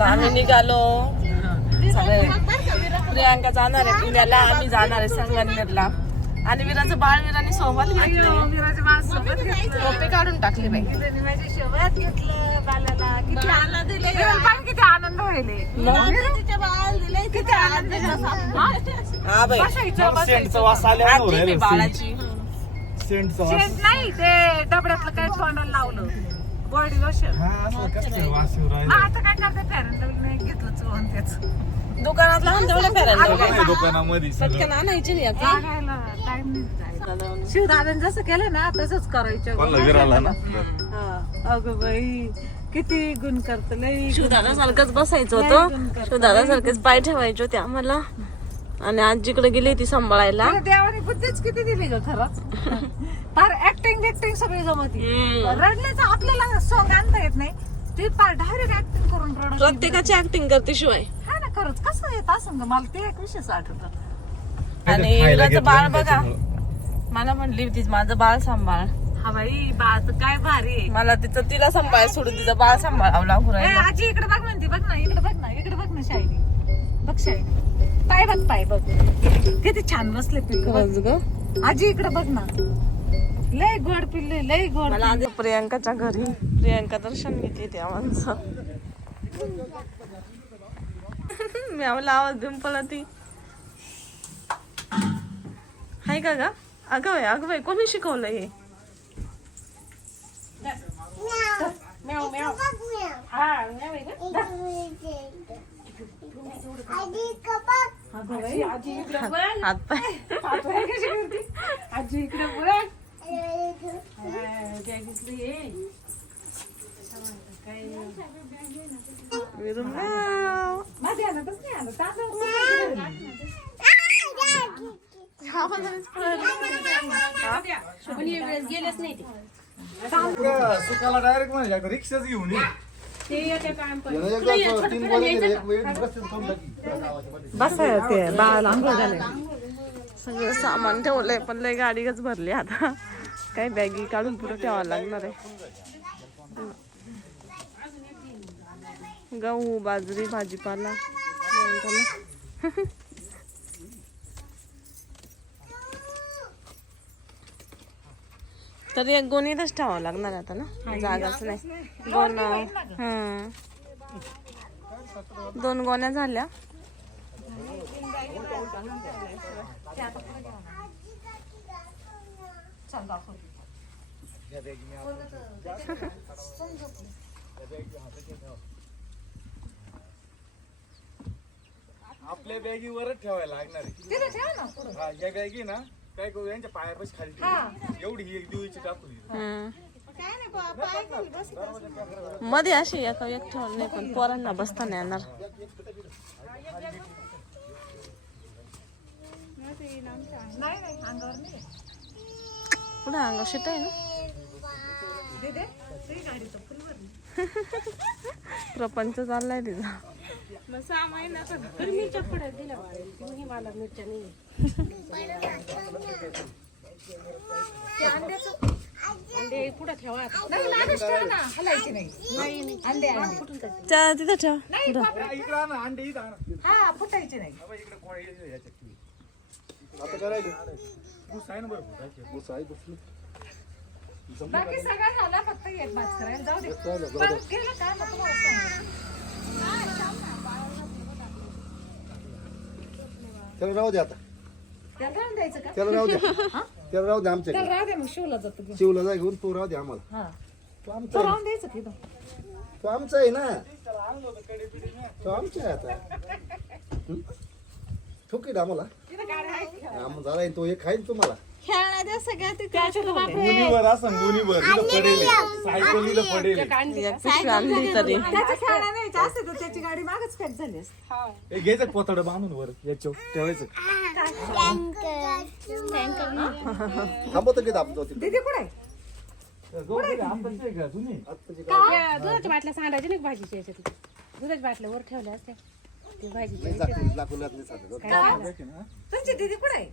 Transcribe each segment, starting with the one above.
आम्ही निघालो सगळे. प्रियांका जाणार आहे पुण्याला, आम्ही जाणार आहे संगमनेरला. आणि विराचं बाळ विराने सोबत टोपे काढून टाकले बाई. किती आनंद व्हायले. हा बाई बाळाची सेंट नाही ते डबड्यातलं काय तोंडाला लावलं बॉडी लोशन. आता काय करते फेरन घेतलं चोळून त्याच दुकानात लावून तेवढं फिरायला दुकानामध्ये पटकन आणायची नाही आता. टाइम नाही. शिवदादाने जसं केलं ना तसंच करायचं. विराला ना अगं बाई किती गुण करत लई. शिवदादा सारखंच बसायचं होतं, शिवदादा सारखेच पाय ठेवायचे होते आम्हाला. आणि आजीकडे गेली ती सांभाळायला. देवाने बुद्धीच किती दिली ग खरंच. फार ऍक्टिंग सगळी जमती. रडल्याचं आपल्याला सॉंग आणता येत नाही, ते फार डायरेक्ट ऍक्टिंग करून रडत. प्रत्येकाची ऍक्टिंग करते शिवाय. हा ना खरंच कसं येत असं ग, मला ते एक विशेष आठवत. आणि विराचं बाळ बघा, मला म्हणली होती माझं बाळ सांभाळ. हा बाई बाळ तर काय भारी आहे. मला तिचं तिला सांभाळ सोडून तिचं बाळ सांभाळावं लागू ए, राहिलं. आजी इकडे बघ म्हणते, बघ ना इकडे बघ ना, इकडे बघ ना शायनी, बघ शायनी पाय बघ, पाय बघ किती छान बसले पिल्लू. खरंच ग. आजी इकडे बघ ना, लय गोड पिल्लू, लय गोड. मला आधी प्रियांकाच्या घरी प्रियांका दर्शन घेते त्या माणसं. मी आम्हाला आवाज देऊन पळती हाय का ग. अगं बाई कोणी शिकवलं हे. हात पाय आजी इकडे बघ. माझ्या हातातच नाही आलं, गेलेच नाही ते. सुकाला डायरेक्ट म्हणजे रिक्षाच घेऊन ये. बसाय ते बाळाला आंघोळ झाले. सगळं सामान ठेवलंय पण लय गाडीच भरली आता. काही बॅगी काढून पुढे ठेवावं लागणार आहे. गहू बाजरी भाजीपाला तर एक गोणीतच ठेवावं लागणार आता ना, जागाच नाही. गोण दोन गोण्या झाल्या. आपल्या बॅगीवरच ठेवायला लागणार आहे. हा, या बॅगी ना काय करू, यांच्या पायापाशी खाली ठेवू. एवढी ही एक दिवशी टाकू. मध्ये अशी एका एक ठेवलं नाही, पण पोरांना बसता नाही येणार. पुढे अंग शिट आहे ना. प्रपंच चाललाय तिचा. अंडे पुढे ठेवा. हलायची नाही. अंडे तिथं ठेव. इकडे आणा, अंडे इथं आणा. हा फुटायची नाही. इकडे कोण याच्यात आता करायला ऊस आहे ना. बरं ऊस आहे बसलं. बाकी सगळं झालं, फक्त एक भात करायला जाऊ दे. पण केलं काय मग तुम्हाला सांगू. त्याला राहू दे आता. त्याला राहून द्यायचं का? त्याला राहू द्या. त्याला राहू दे आमच्याकडे. त्याला राहू दे, मग शिवला जातो घेऊन. शिवला जाय घेऊन तू राहू दे आम्हाला. हा तो आमचा तो आहे. राहून द्यायचं की तो. तो आमचा आहे ना. तो आमचा आहे आता. ठोकीड आम्हाला. आम्हाला तो एक खाईल तुम्हाला. खेळण्याच्या सगळ्या गुणीवर असं गुणीवर इथं पडेल. सायकल इथं पडेल. पिशवी आणली तरी. त्याच्या खेळण्या न्यायच्या असते तर त्याची गाडी मागच पॅक झाली असते. हे घ्यायचं पोतडं बांधून वर याच्यावर ठेवायचं. थांबवतो की दाबतो तिकडे. दीदी कुठे आहे? दुधाच्या बाटल्या सांडायच्या नाही भाजीच्या याच्यात. दुधाच्या बाटल्या वर ठेवल्या असत्या ते भाजीच्या. तुमची दीदी कुठे आहे?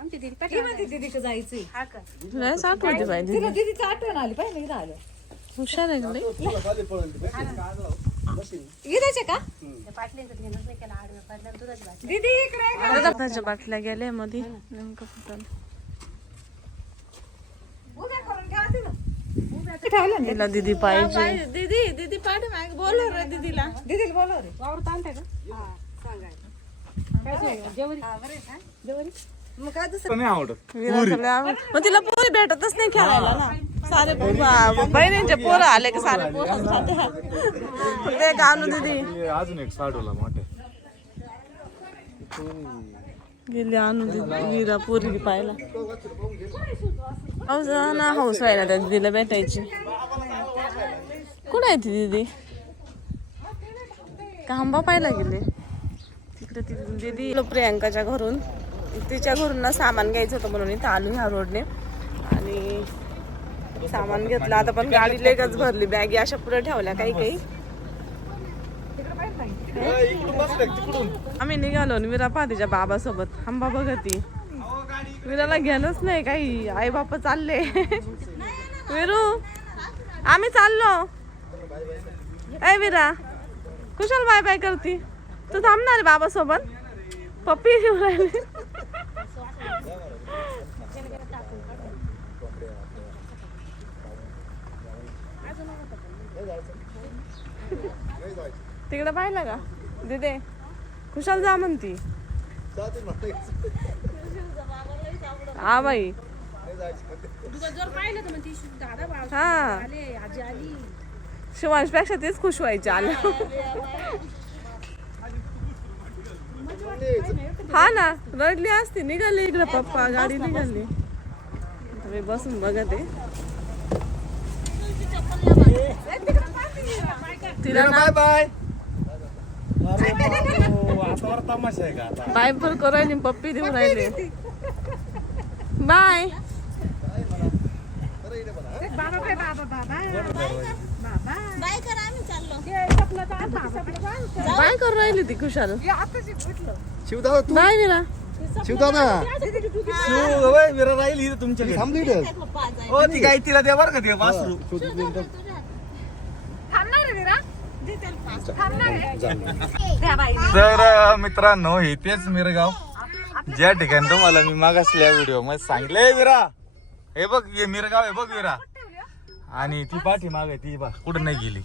आमची दिदी ती म्हणते दीदीकडे जायचंय. हा का लय साठवते पाहिजे. तिला दीदीचं आठवण आली पाहिजे इथं आलं. हुशार आहे का लय? तुला खाली पळेल ती. इथेच आहे का त्या पाटल्यांचं ध्यानच नाही केलं आडव्या पाटल्या दुधाची बाटली दीदी इकडे ये गं. दुधाच्या बाटल्या गेल्या मध्ये नेमकं फुटलं. उभ्या करून ठेवा तिला. ठेवलं ना. तिला दिदी पाहिजे. दीदी पाठी मागे बोलव रे दीदीला बोलव रे वावरत आणताय का काय जेवरी जेवरी मग काय दुसरं पण नाही आवडत विराचं लय आवड. मग तिला पोरी भेटतच नाही खेळायला ना. सारे बहिणींचे पोरं आले की सारे पोरं ते गाणू दिदी हे अजून एक साडूला मोठे गेली आणू दिदी विरा पोरी पाहिला. हौस ना हौस व्हायला त्या दिदीला भेटायची. कुठं आहे ती दिदी? खांबा पाहायला गेले तिकडे. ती दिदी प्रियांकाच्या घरून तिच्या घरून ना सामान घ्यायचं होतं म्हणून इथं आलो ह्या रोडने आणि सामान घेतलं. आता पण गाडी लेगच भरली. बॅगी अशा पुढे ठेवल्या काही काही. आम्ही निघालो विरा पाहतीच्या बाबासोबत. आंबा बघती विराला घेणंच नाही काही. आई बापा चालले. विरू आम्ही चाललो. ए विरा कुशाल बाय बाय करती. तू थांबणार आहे बाबासोबत. पप्पी घेऊन राहिली. तिकडे पाहिलं का दिदे? कुशाल जा म्हणती. हा बाई जर पाहिलं तर म्हणते दादा बाबा हा आले आजी आली. शिवांश पेक्षा तेच खुश व्हायचे आलं. हा ना रडली असती. निघाली इकडे पप्पा गाडी निघाली. मी बसून बघत आहे तिला ना बाय आता तमाशा आहे का आता बाय पण करू राहिली. पप्पी देऊ राहिले. बाय बाबा काय बाबा बाय कर आम्ही चाललो. बाय करू राहिली ती खुशाल. आताच म्हटलं शिवदादा तू बाय विरा. शिवदादा विरा राहील इथं तुमच्या थांबली इथं. हो ती गाय तिला द्या बरं का ते वासरू. थांबणार आहे विरा थांबणार आहे द्या बाई तर मित्रांनो हे तेच मिरगाव ज्या ठिकाणी तुम्हाला मी मागासल्या व्हिडिओ मध्ये सांगितलंय विरा. हे बघ हे मिरगाव आहे बघ विरा. आणि ती पाठी माग आहे ती बघ कुठं नाही गेली.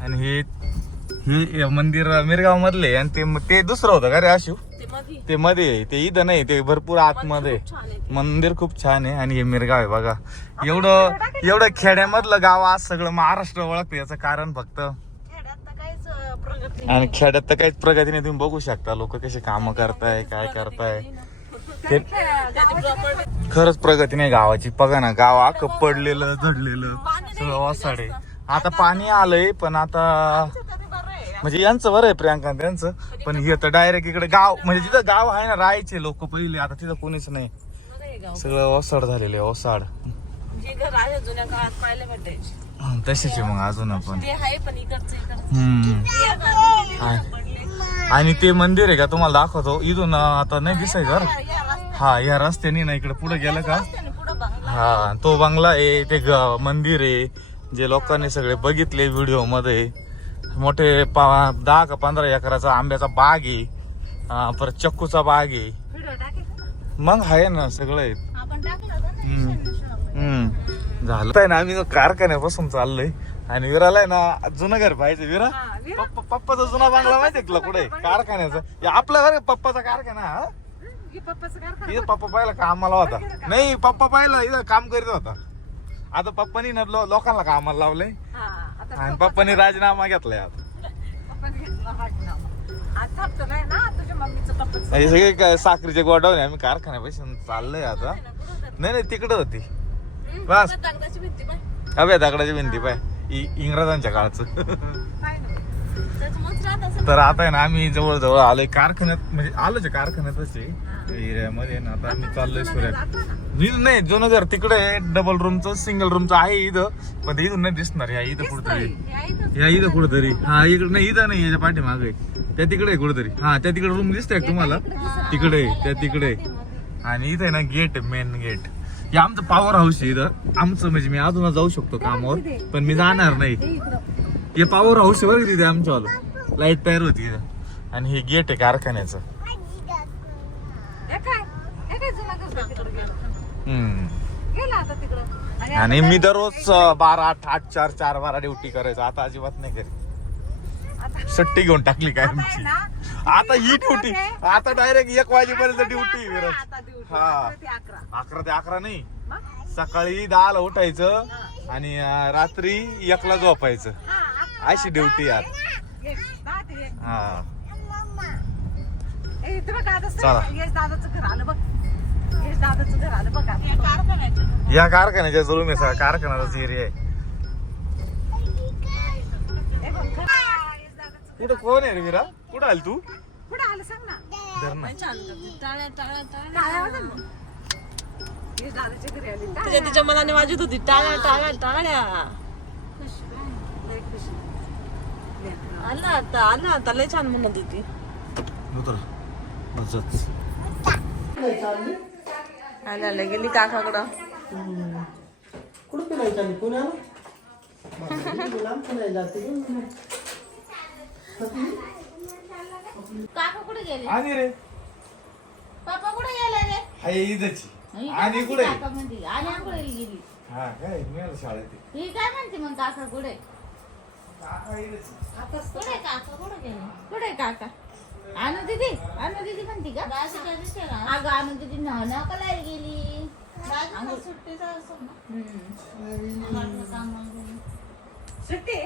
आणि हे मंदिर मिरगाव मधले. आणि ते दुसरं होतं का रे आशू? ते मध्ये आहे. ते इथं नाही. ते भरपूर आतमध्ये. मंदिर खूप छान आहे. आणि हे मिरगाव आहे बघा. एवढं खेड्यामधलं गाव आज सगळं महाराष्ट्र ओळखते. याचं कारण फक्त आणि खेड्यात तर काहीच प्रगती नाही. तुम्ही बघू शकता लोक कसे काम करताय काय करताय. ते खरंच प्रगती नाही गावाची. बघा ना गाव अख्खं पडलेलं झडलेलं सगळं ओसाडे. आता पाणी आलंय पण आता म्हणजे यांचं बरं आहे प्रियांका त्यांचं. पण हे तर डायरेक्ट इकडे गाव म्हणजे जिथं गाव आहे ना राहायचे लोक पहिले. आता तिथं कोणीच नाही. सगळं ओसाड झालेलं आहे. ओसाड जे घर आहे जुन्या काळात पाहायला भेटायचे तशीच आहे मग अजून आपण. ते आहे पण इकडचं आणि ते मंदिर आहे का तुम्हाला दाखवतो. इथून आता नाही दिसाय घर. हा या रस्त्याने ना इकडे पुढे गेलं का हा तो बंगला आहे. ते मंदिर आहे जे लोकांनी सगळे बघितले व्हिडिओ मध्ये. मोठे 10 का 15 एकराचा आंब्याचा बाग आहे. परत चक्कूचा बाग आहे. मग आहे ना सगळं आहे. झालं ना. आम्ही कारखान्यापासून चाललोय. आणि विराला आहे ना जुनं घर पाहिजे. विरा पप्पाचा जुना बांगला माहितीये तुला कुठे? कारखान्याचा. आपलं घर पप्पाचा कारखाना. इथं पप्पा पहिला कामाला होता. नाही पप्पा पहिला इथं काम करीत होता. आता पप्पानी ना लोकांना कामाला लावलंय. आणि पप्पानी राजीनामा घेतलाय आता. हे सगळे साखरीचे गोडाऊन आम्ही कारखान्यापासून चाललोय आता. नाही तिकडे होती बस. अभ्या दगडाची भिंती पाय इंग्रजांच्या काळचं. तर आता आहे ना आम्ही जवळ आलोय कारखान्यात. म्हणजे आलोच कारखान्यातच एरियामध्ये ना. आता आम्ही चाललोय सुरत. नाही जुनं घर तिकडे डबल रूमचं सिंगल रूमचं आहे इथं. पण इथून नाही दिसणार. या इथं कुठतरी. या इथं कुठतरी. हा इकडे नाही. इथं नाही. याच्या पाठीमागे त्या तिकडे कुठतरी. हा त्या तिकडे रूम दिसतोय तुम्हाला तिकडे त्या तिकडे. आणि इथं आहे ना गेट मेन गेट. हे आमचं पॉवर हाऊस आहे इथं. आमचं म्हणजे मी अजून जाऊ शकतो कामावर पण मी जाणार नाही. हे पॉवर हाऊस आहे बघ तिथे आमच्यावालं, लाईट तयार होती इथं. आणि हे गेट आहे कारखान्याचं. हे काय जुना घर तिकडे गेलं हम्म. गेलं आता तिकडं. आणि मी दररोज 12 8 8 4 4 12 ड्युटी करायचो. आता अजिबात नाही करीत. सुट्टी घेऊन टाकली काय आमची. आता ही ड्युटी आता डायरेक्ट 1 वाजेपर्यंत ड्युटी. हा 11 ते 11 नाही, सकाळी 10 उठायचं आणि रात्री 1 झोपायचं. अशी ड्युटी यार. हा चला. दादाचं घर आलं बघ. दादाचं घर आलं बघ. कारखान्याचं या कारखान्याच्या जवळ आहे, सगळा कारखान्याचा एरिया आहे. कुठं कोण आहे रे वीरा? कुठं आली तू? कुठं आलं सांग ना. धर ना. हे दादाच्या घरी आली. तिच्या मनाने वाजत होती टाळ्या टाळ्या टाळ्या. आला आता लय छान म्हणत होती. आल्या गेली काकाकडं. कुठं फिरायचं आम्ही? पुण्याला लांब फिरायला जाते. काका कुठे गेले? आणि रे पापा कुठे गेले रे? हाय इथंची. आणि कुठे? काका म्हणते आणि कुठे गेली? हा काय मिळालं शाळेत. ही काय म्हणते मग काका कुठे? काका इथंची. कुठे काका कुठे गेले? कुठे काका? अनु दीदी म्हणते का? अगं अनु दीदी न कलायला गेली. सुट्टीचा असं सुट्टी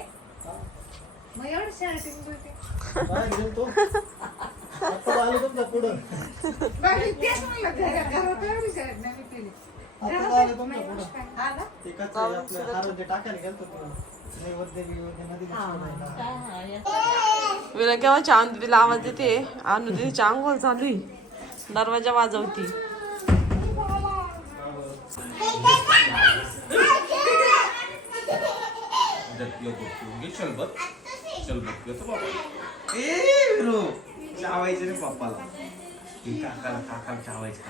मग एवढं शाळेत बाहेर गेलतो. आता आलो तुमच्या पुढं. तेच म्हणलं घरात एवढी शाळेत नाही केली. आता आलो तुमच्या पुढं. ते कसं आहे, आपलं आरोग्य टाकायला गेलतो पुढं. नैवेद्य नदी विरा केव्हा अंधुदीला आवाज देते. अंधुदीची आंघोळ चालू आहे. दरवाजा वाजवती. चावायचं रे पप्पाला. काकाला चावायचं.